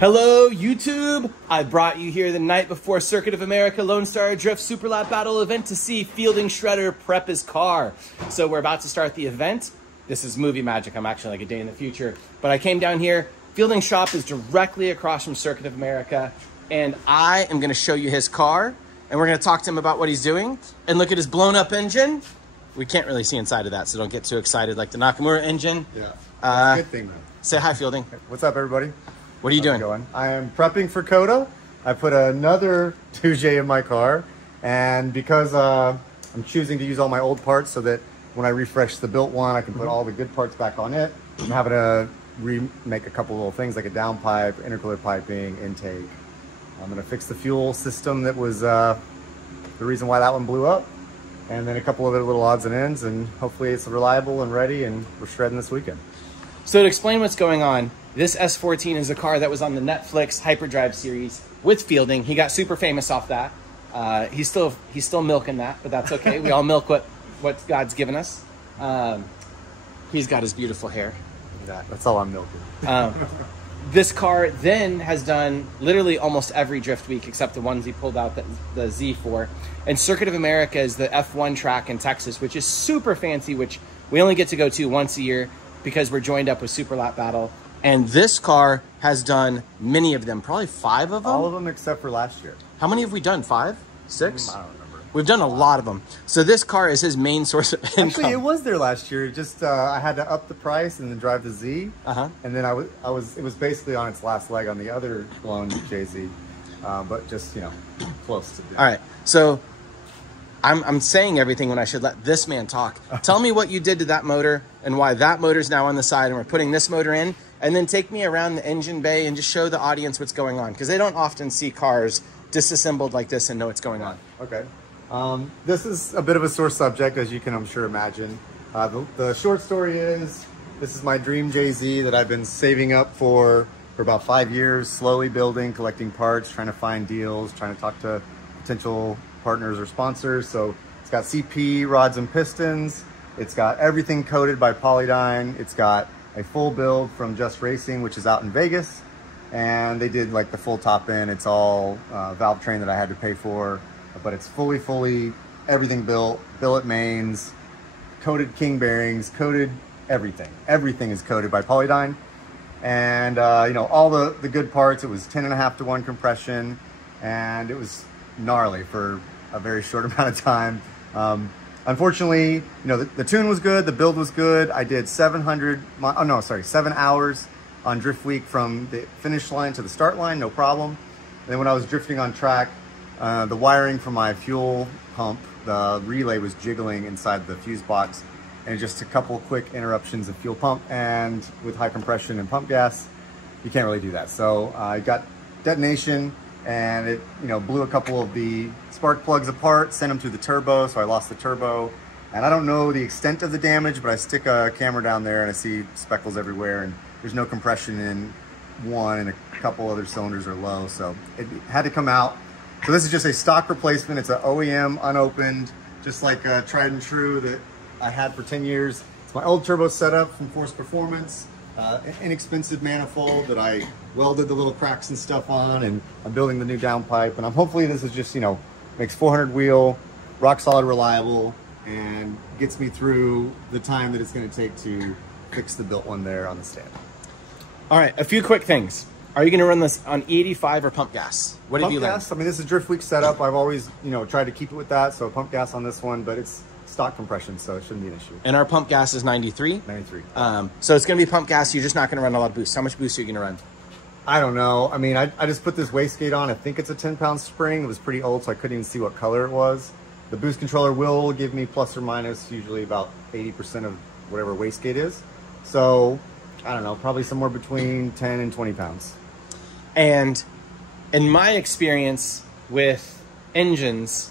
Hello, YouTube! I brought you here the night before Circuit of America Lone Star Drift Super Lap Battle event to see Fielding Shredder prep his car. So we're about to start the event. This is movie magic. I'm actually like a day in the future. But I came down here. Fielding shop is directly across from Circuit of America. And I am going to show you his car. And we're going to talk to him about what he's doing. And look at his blown up engine. We can't really see inside of that, so don't get too excited like the Nakamura engine. Yeah, that's a good thing, man. Say hi, Fielding. What's up, everybody? What are you doing? I am prepping for COTA. I put another 2J in my car, and because I'm choosing to use all my old parts so that when I refresh the built one, I can put all the good parts back on it. I'm having to remake a couple little things like a downpipe, intercooler piping, intake. I'm gonna fix the fuel system that was the reason why that one blew up, and then a couple other little odds and ends, and hopefully it's reliable and ready, and we're shredding this weekend. So to explain what's going on, this S14 is a car that was on the Netflix HYPERDRIVE series with Fielding. He got super famous off that. He's still milking that, but that's okay. We all milk what God's given us. He's got his beautiful hair. That's all I'm milking. This car then has done literally almost every drift week except the ones he pulled out the Z for. And Circuit of America is the F1 track in Texas, which is super fancy, which we only get to go to once a year because we're joined up with Super Lap Battle. And this car has done many of them, probably 5 of them. All of them except for last year. How many have we done? 5? 6? I don't remember. We've done a lot of them. So this car is his main source of income. Actually, it was there last year. Just I had to up the price and then drive the Z. And then it was basically on its last leg on the other blown JZ, but just close to. All right. So I'm saying everything when I should let this man talk. Tell me what you did to that motor and why that motor's now on the side and we're putting this motor in. And then take me around the engine bay and just show the audience what's going on, because they don't often see cars disassembled like this and know what's going on. Okay. This is a bit of a sore subject, as you can, I'm sure, imagine. The short story is, this is my dream JZ that I've been saving up for about 5 years, slowly building, collecting parts, trying to find deals, trying to talk to potential partners or sponsors. So it's got CP rods and pistons. It's got everything coated by Polydyne. It's got a full build from Just Racing, which is out in Vegas. And they did like the full top end. It's all valve train that I had to pay for, but it's fully everything built, billet mains, coated king bearings, coated everything. Everything is coated by Polydyne. And all the good parts. It was 10.5-to-1 compression, and it was gnarly for a very short amount of time. Unfortunately, the tune was good, the build was good. I did 7 hours on drift week from the finish line to the start line, no problem. And then when I was drifting on track, the wiring for my fuel pump, the relay was jiggling inside the fuse box, and just a couple quick interruptions of fuel pump, and with high compression and pump gas, you can't really do that. So I got detonation, and it blew a couple of the spark plugs apart, sent them through the turbo, so I lost the turbo. And I don't know the extent of the damage, but I stick a camera down there and I see speckles everywhere, and there's no compression in one, and a couple other cylinders are low, so it had to come out. So this is just a stock replacement. It's an OEM unopened, just like a tried and true that I had for 10 years. It's my old turbo setup from Force Performance. An inexpensive manifold that I welded the little cracks and stuff on, and I'm building the new downpipe, and hopefully this is just makes 400 wheel, rock solid, reliable, and gets me through the time that it's going to take to fix the built one there on the stand. All right, a few quick things. Are you going to run this on E85 or pump gas? What have you learned? Pump gas. I mean, this is drift week setup. I've always tried to keep it with that, so pump gas on this one, but it's stock compression, so it shouldn't be an issue. And our pump gas is 93? 93. So it's going to be pump gas. You're just not going to run a lot of boost. How much boost are you going to run? I don't know. I mean, I just put this wastegate on. I think it's a 10-pound spring. It was pretty old, so I couldn't even see what color it was. The boost controller will give me plus or minus usually about 80% of whatever wastegate is. So, I don't know, probably somewhere between 10 and 20 pounds. And in my experience with engines,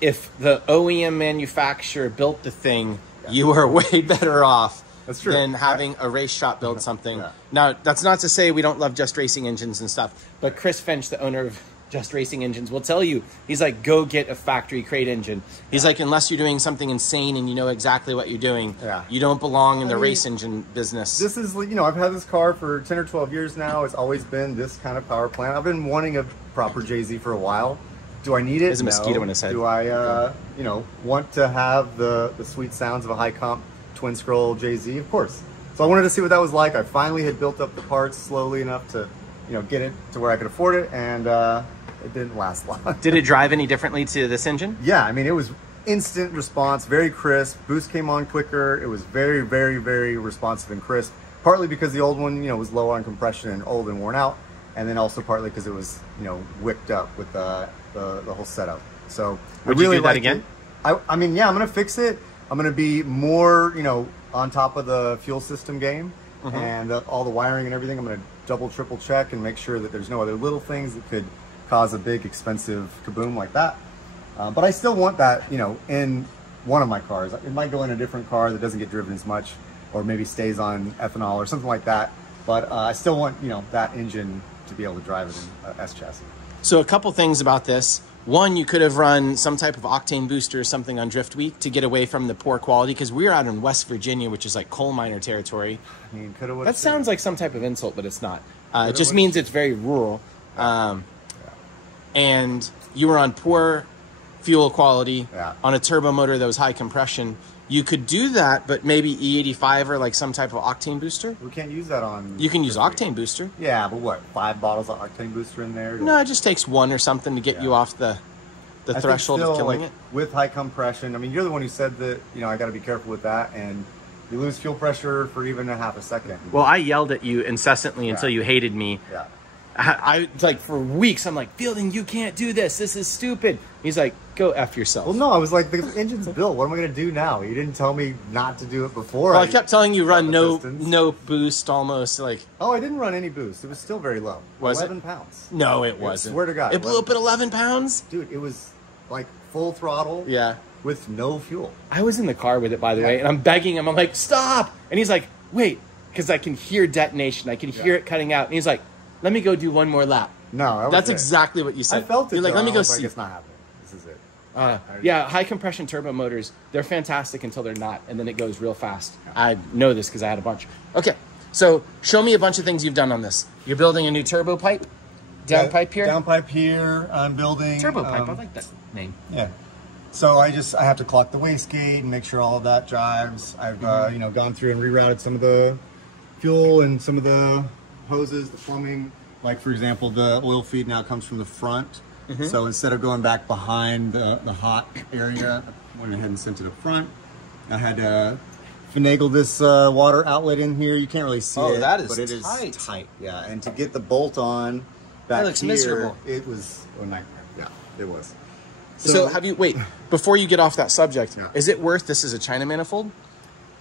if the OEM manufacturer built the thing, you are way better off than having a race shop build something. Now, that's not to say we don't love Just Racing engines and stuff, but Chris Finch, the owner of Just Racing Engines will tell you. He's like, go get a factory crate engine. He's like, unless you're doing something insane and you know exactly what you're doing, you don't belong in the race engine business. This is, you know, I've had this car for 10 or 12 years now. It's always been this kind of power plant. I've been wanting a proper JZ for a while. Do I need it? There's a mosquito in his head. Do I, you know, want to have the sweet sounds of a high comp twin scroll JZ? Of course. So I wanted to see what that was like. I finally had built up the parts slowly enough to, you know, get it to where I could afford it, and it didn't last long. Did it drive any differently to this engine? Yeah, I mean, it was instant response, very crisp. Boost came on quicker. It was very, very, very responsive and crisp. Partly because the old one, you know, was low on compression and old and worn out, and then also partly because it was, you know, whipped up with the whole setup. So would you do that again? I mean, yeah, I'm gonna fix it. I'm gonna be more, you know, on top of the fuel system game and all the wiring and everything. I'm gonna double, triple check and make sure that there's no other little things that could cause a big expensive kaboom like that. But I still want that, you know, in one of my cars. It might go in a different car that doesn't get driven as much, or maybe stays on ethanol or something like that. But I still want, you know, that engine to be able to drive it in S chassis. So a couple things about this. One, you could have run some type of octane booster or something on Drift Week to get away from the poor quality, because we're out in West Virginia, which is like coal miner territory. I mean, coulda, woulda, that sounds like some type of insult, but it's not. It just means it's very rural. And you were on poor fuel quality on a turbo motor that was high compression. You could do that, but maybe E85 or like some type of octane booster. We can't use that on... You can use octane booster. Yeah, but what, 5 bottles of octane booster in there? No, it just takes one or something to get you off the threshold of killing it. With high compression, I mean, you're the one who said that, you know, I got to be careful with that, and you lose fuel pressure for even a half a second. Well, I yelled at you incessantly until you hated me. Yeah. I like, for weeks, I'm like, Fielding, you can't do this. This is stupid. He's like, go F yourself. Well, no, I was like, the engine's built. What am I going to do now? You didn't tell me not to do it before. Well, I kept telling you run no boost almost. Like, oh, I didn't run any boost. It was still very low. Was 11 pounds. No, it wasn't. I swear to God. It blew up at 11 pounds? Dude, it was like full throttle. Yeah. With no fuel. I was in the car with it, by the way, and I'm begging him. I'm like, stop. And he's like, wait, because I can hear detonation. I can hear it cutting out. And he's like, let me go do one more lap. No, that's exactly what you said. I felt it. You're like, let me go see. Like, it's not happening. This is it. Yeah, high compression turbo motors, they're fantastic until they're not, and then it goes real fast. I know this because I had a bunch. Okay, so show me a bunch of things you've done on this. You're building a new turbo pipe? Downpipe here? Downpipe here, I'm building... Turbo pipe, I like that name. Yeah. So I have to clock the wastegate and make sure all of that drives. I've, you know, gone through and rerouted some of the fuel and some of the hoses, the plumbing. Like, for example, the oil feed now comes from the front. So instead of going back behind the hot area, I went ahead and sent it up front. I had to finagle this water outlet in here. You can't really see it, that is but it tight. is tight. Yeah, and to get the bolt on back looks here, miserable. it was a nightmare. Yeah, it was. So have you, wait, before you get off that subject, is it worth, this is a China manifold?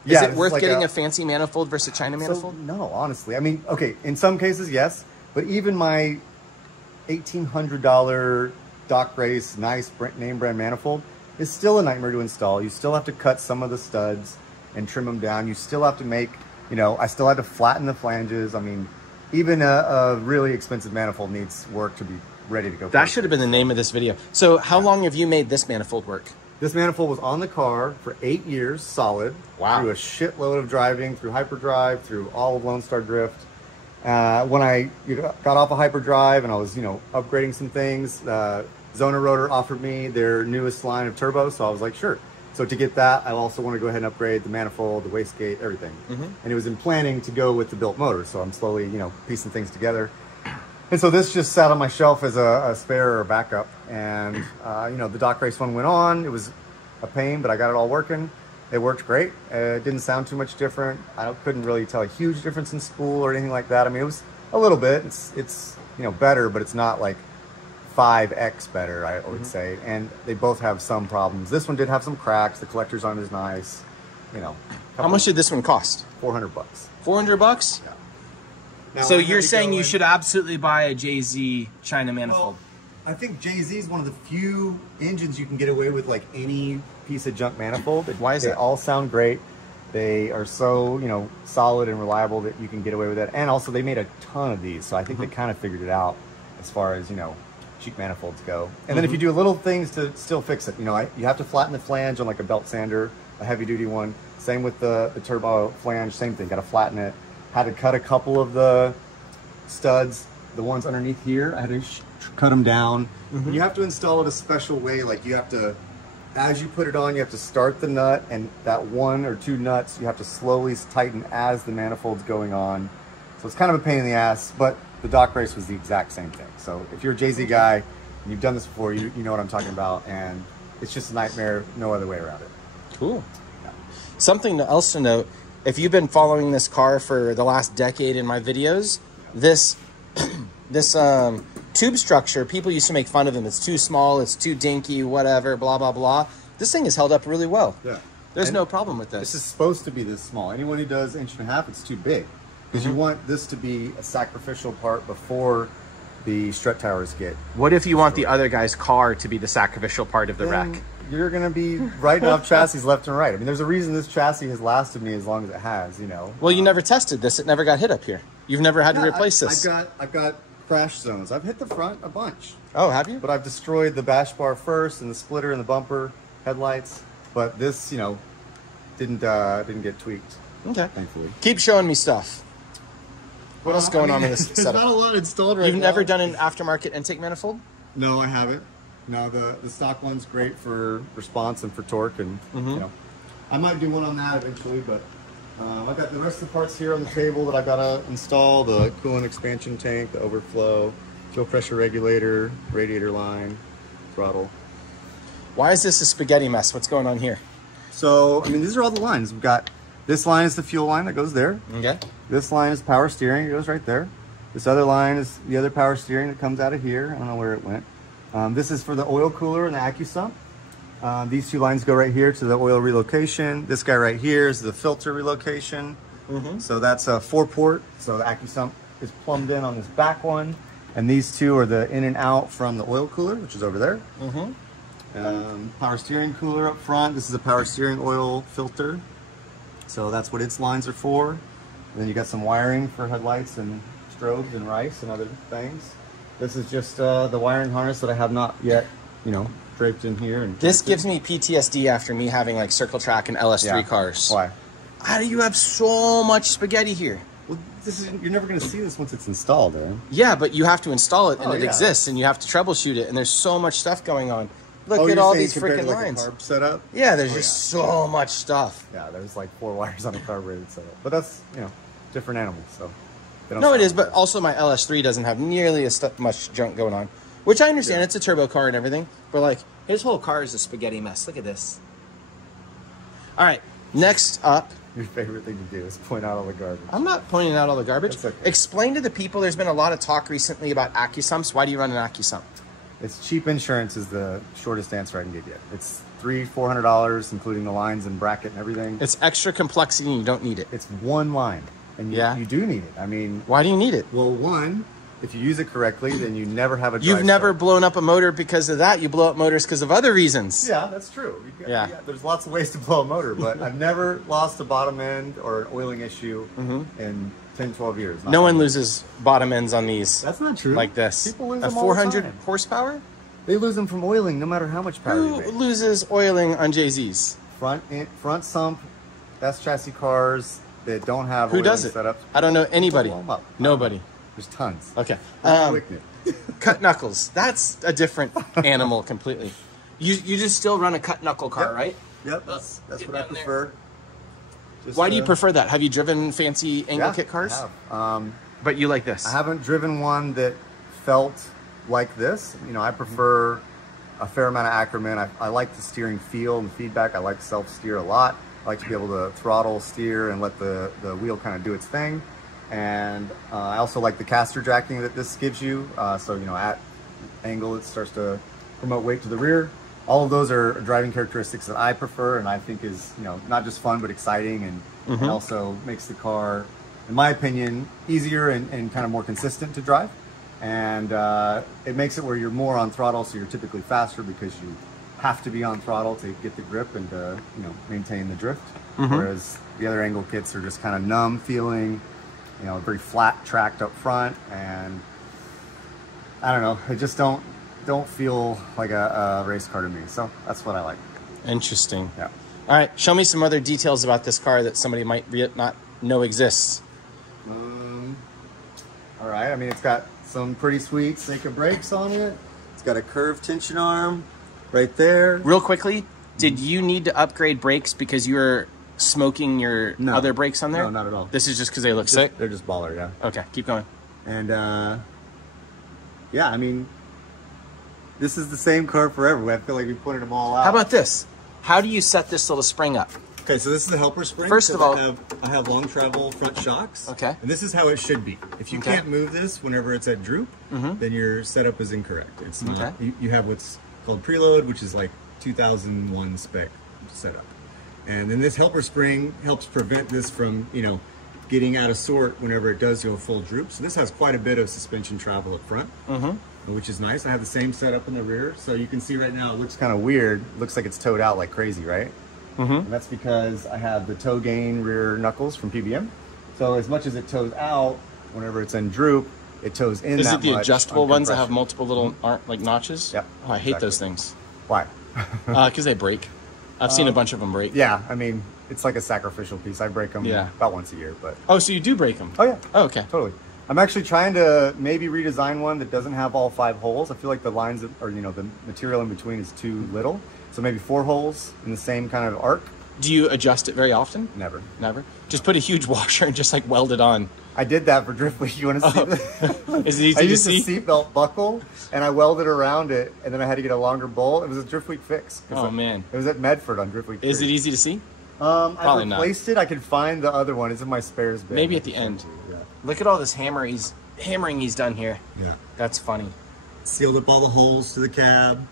Is it worth getting a fancy manifold versus a China manifold? No, honestly. I mean, okay, in some cases, yes. But even my $1,800 Doc Race nice name brand manifold is still a nightmare to install. You still have to cut some of the studs and trim them down. You still have to make, you know, I still had to flatten the flanges. I mean, even a really expensive manifold needs work to be ready to go. That should have been the name of this video. So how long have you made this manifold work? This manifold was on the car for 8 years solid. Wow. Through a shitload of driving, through HYPERDRIVE, through all of Lone Star Drift. When I got off of HYPERDRIVE and I was, you know, upgrading some things, Zona Rotor offered me their newest line of turbos, so I was like, sure. So to get that, I also want to go ahead and upgrade the manifold, the wastegate, everything. And it was in planning to go with the built motor, so I'm slowly, you know, piecing things together. And so this just sat on my shelf as a spare or a backup. And, you know, the Doc Race one went on. It was a pain, but I got it all working. It worked great. It didn't sound too much different. I couldn't really tell a huge difference in spool or anything like that. I mean, it was a little bit. It's you know, better, but it's not like 5x better, I would say. And they both have some problems. This one did have some cracks. The collectors aren't as nice. You know. How much did this one cost? $400. $400? Yeah. Now, so you're saying you should absolutely buy a JZ China manifold? Well, I think JZ is one of the few engines you can get away with like any piece of junk manifold. Why is that? They all sound great. They are so, you know, solid and reliable that you can get away with it. And also they made a ton of these, so I think they kind of figured it out as far as, you know, cheap manifolds go. And then if you do little things to still fix it, you know, you have to flatten the flange on like a belt sander, a heavy duty one. Same with the turbo flange, same thing, got to flatten it. Had to cut a couple of the studs, the ones underneath here, I had to cut them down. You have to install it a special way, like you have to, as you put it on, you have to start the nut, and that 1 or 2 nuts, you have to slowly tighten as the manifold's going on. So it's kind of a pain in the ass, but the dock race was the exact same thing. So if you're a Jay-Z guy, and you've done this before, you know what I'm talking about, and it's just a nightmare, no other way around it. Cool. Yeah. Something else to note, if you've been following this car for the last decade in my videos, this tube structure, people used to make fun of them. It's too small, it's too dinky, whatever, blah, blah, blah. This thing is held up really well. Yeah. There's no problem with this. This is supposed to be this small. Anyone who does 1.5 inches, it's too big. Because you want this to be a sacrificial part before the strut towers get. What if you want the other guy's car to be the sacrificial part of the wreck? You're going to be writing off chassis left and right. I mean, there's a reason this chassis has lasted me as long as it has, you know. Well, you never tested this. It never got hit up here. You've never had to replace this. I've got crash zones. I've hit the front a bunch. Oh, have you? But I've destroyed the bash bar first, and the splitter and the bumper, headlights. But this, you know, didn't get tweaked. Okay. Thankfully. Keep showing me stuff. What else is going on in this there's setup? Not a lot installed right now. You've never done an aftermarket intake manifold? No, I haven't. No, the stock one's great for response and for torque, and you know, I might do one on that eventually. But I've got the rest of the parts here on the table that I gotta install: the coolant expansion tank, the overflow, fuel pressure regulator, radiator line, throttle. Why is this a spaghetti mess? What's going on here? So, I mean, these are all the lines. We've got this line is the fuel line that goes there. Okay. This line is power steering. It goes right there. This other line is the other power steering that comes out of here. I don't know where it went. This is for the oil cooler and the AccuSump. These 2 lines go right here to the oil relocation. This guy right here is the filter relocation. So that's a 4-port. So the AccuSump is plumbed in on this back one. And these 2 are the in and out from the oil cooler, which is over there. Power steering cooler up front. This is a power steering oil filter. So that's what its lines are for. And then you got some wiring for headlights and strobes and rice and other things. This is just the wiring harness that I have not yet, you know, draped in here. And this gives me PTSD after me having like Circle Track and LS3 cars. Why? How do you have so much spaghetti here? Well, you're never going to see this once it's installed, right? Yeah, but you have to install it and it exists, and you have to troubleshoot it, and there's so much stuff going on. Look at all these freaking lines. Like a carb setup? Yeah, there's just so much stuff. Yeah, there's like 4 wires on a carbureted setup. But that's, you know, different animals, so. No, it is, but also my LS3 doesn't have nearly as much junk going on, which I understand. It's a turbo car and everything, but like his whole car is a spaghetti mess. Look at this. All right, next up. Your favorite thing to do is point out all the garbage. I'm not pointing out all the garbage. Okay. Explain to the people, there's been a lot of talk recently about AccuSumps. Why do you run an AccuSump? It's cheap insurance is the shortest answer I can give you. It's $300-400, including the lines and bracket and everything. It's extra complexity and you don't need it. It's 1 line. And you do need it. I mean, why do you need it? Well, 1, if you use it correctly, then you never have a drive You've never start. blown up a motor because of that. You blow up motors because of other reasons. Yeah, that's true. Yeah, there's lots of ways to blow a motor, but I've never lost a bottom end or an oiling issue in 10-12 years. No one loses bottom ends on these. That's not true. Like this. People lose a them 400 all the time. Horsepower? They lose them from oiling no matter how much power you Who make. loses oiling on Jay-Z's? Front sump, that's chassis cars that don't have Who does it? setups. I don't know anybody. Blow 'em up. Nobody. There's tons. Okay. Quick. Cut knuckles. That's a different animal completely. You just still run a cut knuckle car, right? Yep, that's what I prefer. Why do you prefer that? Have you driven fancy angle kit cars? I have. But you like this? I haven't driven one that felt like this. You know, I prefer a fair amount of Ackerman. I like the steering feel and feedback. I like self-steer a lot. I like to be able to throttle, steer, and let the wheel kind of do its thing. And I also like the caster jacking that this gives you. So, you know, at angle, it starts to promote weight to the rear. All of those are driving characteristics that I prefer and I think is, you know, not just fun, but exciting and also makes the car, in my opinion, easier and kind of more consistent to drive. And it makes it where you're more on throttle, so you're typically faster because you have to be on throttle to get the grip and to, you know, maintain the drift. Whereas the other angle kits are just kind of numb feeling, you know, very flat tracked up front, and I don't know, they just don't don't feel like a race car to me. So that's what I like. Interesting. Yeah. All right, show me some other details about this car that somebody might not know exists. All right, I mean, it's got some pretty sweet Seika brakes on it. It's got a curved tension arm right there. Real quickly, did you need to upgrade brakes because you were smoking your other brakes on there? No, not at all. This is just because they look sick? They're just baller, yeah. Okay, keep going. And yeah, I mean, this is the same car forever. I feel like we pointed them all out. How about this? How do you set this little spring up? Okay, so this is the helper spring. First of all, I have long travel front shocks. Okay. And this is how it should be. If you can't move this whenever it's at droop, then your setup is incorrect. It's not. You have what's called preload, which is like 2001 spec setup. And then this helper spring helps prevent this from, you know, getting out of sort whenever it does go full droop. So this has quite a bit of suspension travel up front, which is nice. I have the same setup in the rear. So you can see right now it looks kind of weird. It looks like it's towed out like crazy, right? And that's because I have the toe gain rear knuckles from PBM. So as much as it tows out, whenever it's in droop, it tows in. Is it the adjustable ones that have multiple little like notches? Yep. Oh, I hate those things. Why? Because they break. I've seen a bunch of them break. Yeah, I mean, it's like a sacrificial piece. I break them about once a year, but. Oh, so you do break them? Oh yeah. Oh, okay. Totally. I'm actually trying to maybe redesign one that doesn't have all 5 holes. I feel like the lines or you know the material in between is too little. So maybe 4 holes in the same kind of arc. Do you adjust it very often? Never. Never? Just put a huge washer and just like weld it on. I did that for Drift Week. You want to see this? Is it easy I to used see? a seatbelt buckle and I welded around it, and then I had to get a longer bolt. It was a Drift Week fix. Oh, man. It was at Medford on Drift Week 3. Is it easy to see? I replaced it. I could find the other one. It's in my spares bin. Maybe at the end. Yeah. Look at all this hammering he's done here. Yeah. That's funny. Sealed up all the holes to the cab.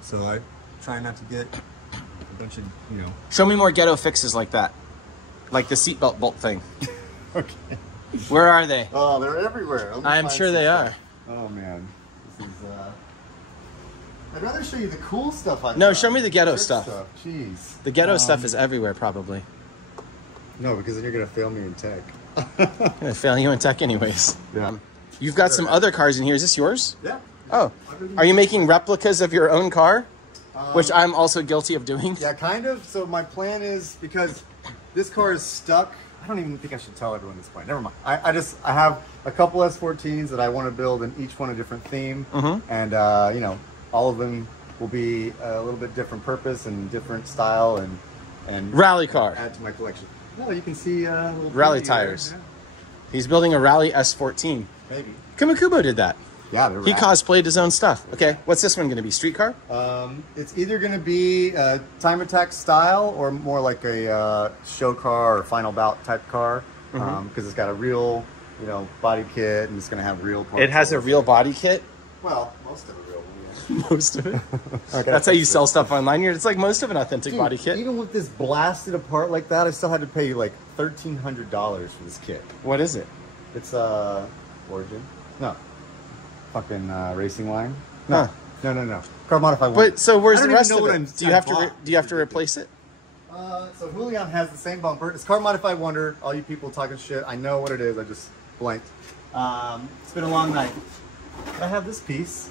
So I try not to get a bunch of, you know. Show me more ghetto fixes like that. Like the seatbelt bolt thing. Okay. Where are they? Oh, they're everywhere. I'm sure they are. Oh, man. This is, I'd rather show you the cool stuff I No, show me the ghetto stuff. Jeez. The ghetto stuff is everywhere, probably. No, because then you're going to fail me in tech. I'm gonna fail you in tech anyways. Yeah. You've got some other cars in here. Is this yours? Yeah. Oh. Are you making replicas of your own car? Which I'm also guilty of doing. Yeah, kind of. So my plan is, because this car is stuck, I don't even think I should tell everyone this point. Never mind. I have a couple S14s that I want to build, and each one a different theme. And, you know, all of them will be a little bit different purpose and different style and rally car. Add to my collection. No, you can see little rally tires. Yeah. He's building a Rally S14. Maybe. Kumakubo did that. Yeah, they're He rad. cosplayed his own stuff. Okay, what's this one going to be? Street car? It's either going to be a time attack style or more like a show car or final bout type car, because it's got a real, you know, body kit, and it's going to have real parts. It has a real body kit? Well, most of it real. Yeah. Most of it. Okay. That's how you sell stuff online. It's like most of an authentic body kit. Even with this blasted apart like that, I still had to pay like $1,300 for this kit. What is it? It's Origin. No. Fucking racing line. No. Huh. No. Car modified one. But so where's I the don't rest even of know it? what Do you have to replace it? So Julian has the same bumper. It's Car Modified Wonder. All you people talking shit, I know what it is. I just blanked. It's been a long night. I have this piece.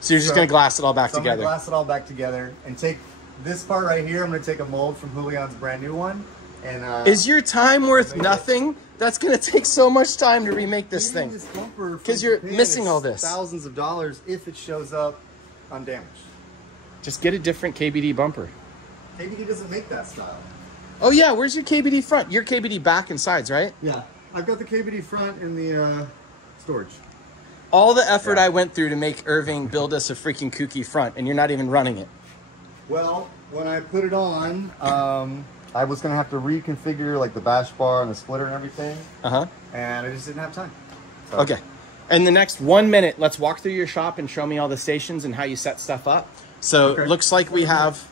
So you're just going to glass it all back I'm together? gonna glass it all back together and take this part right here. I'm going to take a mold from Julian's brand new one. And is your time worth nothing? That's going to take so much time to remake this thing. Because you're missing all this. Thousands of dollars if it shows up undamaged. Just get a different KBD bumper. KBD doesn't make that style. Oh yeah, where's your KBD front? Your KBD back and sides, right? Yeah, I've got the KBD front in the storage. All the effort I went through to make Irving build us a freaking kooky front, and you're not even running it. Well, when I put it on, I was gonna have to reconfigure like the bash bar and the splitter and everything. And I just didn't have time. So. Okay. In the next 1 minute, let's walk through your shop and show me all the stations and how you set stuff up. So it looks like we have.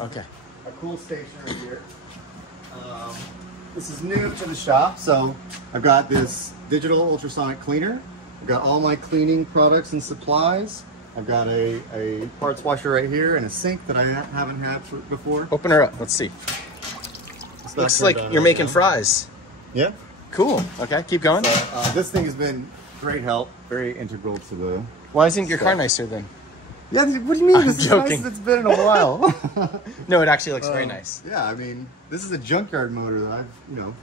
Okay. A cool station right here. This is new to the shop, so I've got this digital ultrasonic cleaner. I've got all my cleaning products and supplies. I've got a parts washer right here and a sink that I haven't had before. Open her up. Let's see. Looks like you're making fries. Yeah. Cool. Okay, keep going. So, this thing has been great help. Very integral to the. Why isn't your car nicer then? Yeah, what do you mean? I'm This joking. is nice. It's been in a while. No, it actually looks very nice. Yeah, I mean, this is a junkyard motor that I've,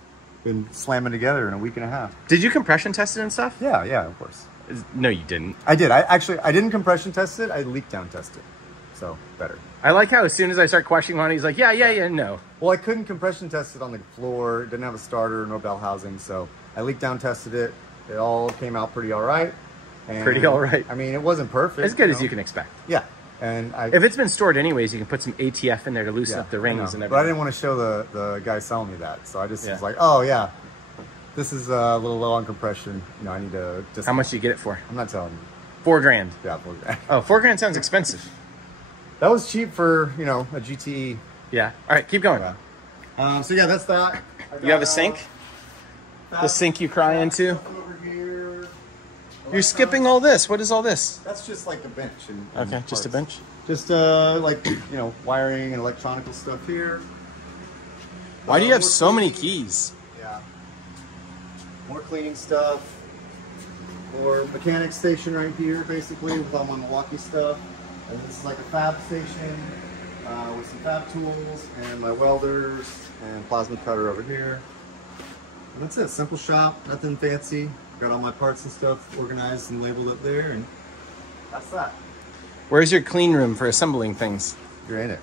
been slamming together in a week and a half. Did you compression test it and stuff? Yeah, of course. No, you didn't. I did. I didn't compression test it. I leak down test it. So, better. I like how as soon as I start questioning on it, he's like, yeah, no. Well, I couldn't compression test it on the floor. It didn't have a starter, no bell housing. So, I leak down tested it. It all came out pretty all right. And, Pretty all right. I mean, it wasn't perfect. As good as you can expect. Yeah. And if it's been stored anyways, you can put some ATF in there to loosen up the rings and everything. But I didn't want to show the guy selling me that. So, I just was like, oh, yeah. This is a little low on compression. I need to just... How much do you get it for? I'm not telling you. $4,000. Yeah, $4,000. Oh, $4,000 sounds expensive. That was cheap for, a GTE. Yeah. All right, keep going. So yeah, that's that. You have a sink? The sink you cry into? Over here. You're skipping all this. What is all this? That's just like a bench. Okay, just a bench? Just wiring and electronical stuff here. Why do you have so many keys? Yeah. More cleaning stuff. More mechanic station right here, basically, with all my Milwaukee stuff. And this is like a fab station with some fab tools and my welders and plasma cutter over here. And that's it. Simple shop, nothing fancy. Got all my parts and stuff organized and labeled up there, and that's that. Where's your clean room for assembling things? You're in it.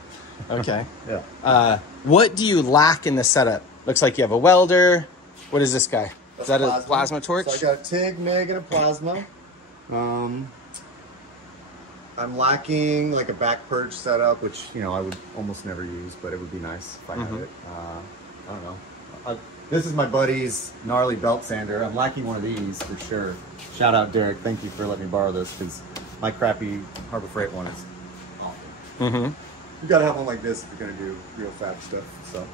Okay. Yeah. What do you lack in the setup? Looks like you have a welder. What is this guy? Is that a plasma torch? So I got a TIG, MIG, and a plasma. I'm lacking like a back purge setup, which I would almost never use, but it would be nice if I had it. I don't know. This is my buddy's gnarly belt sander. I'm lacking one of these for sure. Shout out Derek. Thank you for letting me borrow this because my crappy Harbor Freight one is awful. You gotta have one like this if you're gonna do real fab stuff. So.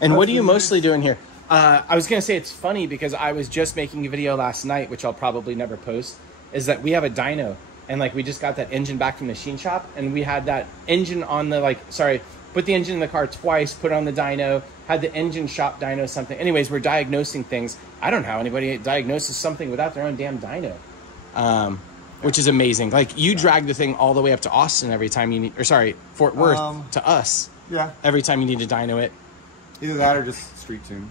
And what are you mostly doing here? I was gonna say it's funny because I was just making a video last night, which I'll probably never post, is that we have a dyno and we just got that engine back from the machine shop and we had that engine on the put the engine in the car twice, put it on the dyno, had the engine shop dyno something. Anyways, we're diagnosing things. I don't know how anybody diagnoses something without their own damn dyno. Which is amazing. You drag the thing all the way up to Austin every time you need, Fort Worth to us. Yeah. Every time you need to dyno it. Either that or just street tune.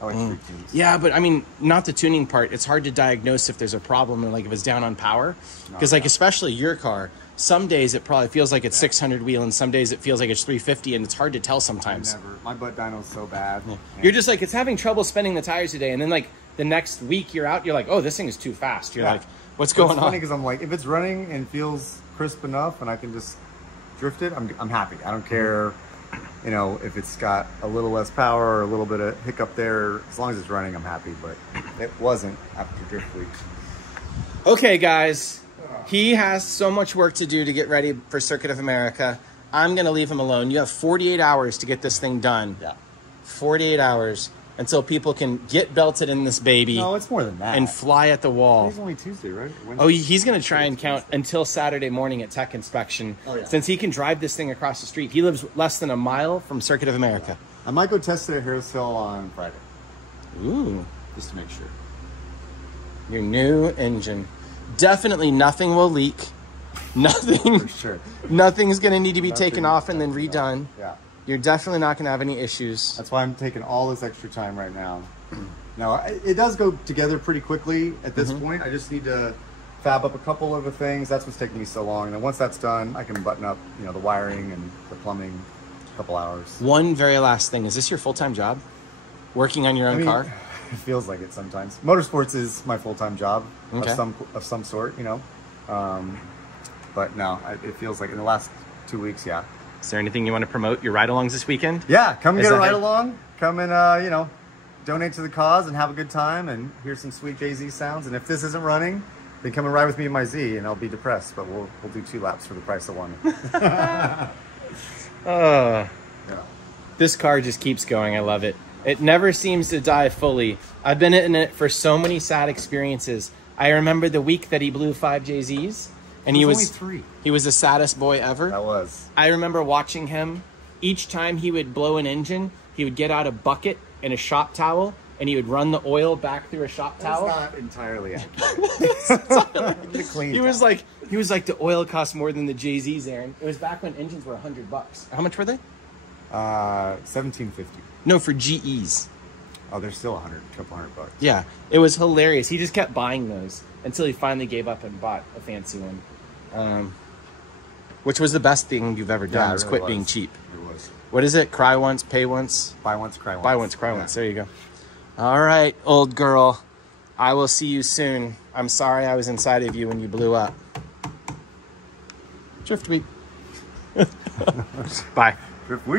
I like street tunes. Yeah, but I mean, not the tuning part. It's hard to diagnose if there's a problem or if it's down on power. Because especially your car, some days it probably feels like it's 600 wheel and some days it feels like it's 350 and it's hard to tell sometimes. My butt dyno's so bad. Yeah. You're just it's having trouble spinning the tires today. And then the next week you're out, you're like, oh, this thing is too fast. You're like, what's going on? It's funny because I'm like, if it's running and feels crisp enough and I can just drift it, I'm happy. I don't care, if it's got a little less power or a little bit of hiccup there. As long as it's running, I'm happy. But it wasn't after drift week. Okay, guys. He has so much work to do to get ready for Circuit of America. I'm going to leave him alone. You have 48 hours to get this thing done. Yeah. 48 hours until people can get belted in this baby. No, it's more than that. And fly at the wall. It's only Tuesday, right? Wednesday? Oh, he's going to try and count until Saturday morning at tech inspection. Oh, yeah. Since he can drive this thing across the street. He lives less than a mile from Circuit of America. I might go test it at Harris Hill on Friday. Ooh. Just to make sure. Your new engine. Definitely nothing will leak. Nothing. For sure. Nothing's going to need to be taken off and then redone. Yeah. You're definitely not going to have any issues. That's why I'm taking all this extra time right now. Now, it does go together pretty quickly at this point. I just need to fab up a couple of the things. That's what's taking me so long. And then once that's done, I can button up, the wiring and the plumbing in a couple hours. One very last thing. Is this your full-time job? Working on your own car? It feels like it sometimes. Motorsports is my full-time job of some sort, But no, it feels like in the last 2 weeks, yeah. Is there anything you want to promote? Your ride-alongs this weekend? Yeah, come and get a ride-along. Come and, donate to the cause and have a good time and hear some sweet Jay-Z sounds. And if this isn't running, then come and ride with me in my Z and I'll be depressed, but we'll do 2 laps for the price of 1. Yeah. This car just keeps going. I love it. It never seems to die fully. I've been in it for so many sad experiences. I remember the week that he blew 5 Jay-Z's. And he was only 3. He was the saddest boy ever. That was. I remember watching him. Each time he would blow an engine, he would get out a bucket and a shop towel, and he would run the oil back through a shop towel. That's not entirely accurate. keeping it clean. He was like, the oil costs more than the Jay-Z's, Aaron. It was back when engines were $100. How much were they? $17.50. No, for GEs. Oh, they're still a couple hundred bucks. Yeah, it was hilarious. He just kept buying those until he finally gave up and bought a fancy one. Which was the best thing you've ever done, was quit being cheap. It was. What is it? Cry once, pay once? Buy once, cry once. Buy once, cry once. There you go. All right, old girl. I will see you soon. I'm sorry I was inside of you when you blew up. Drift week. Bye. Drift week.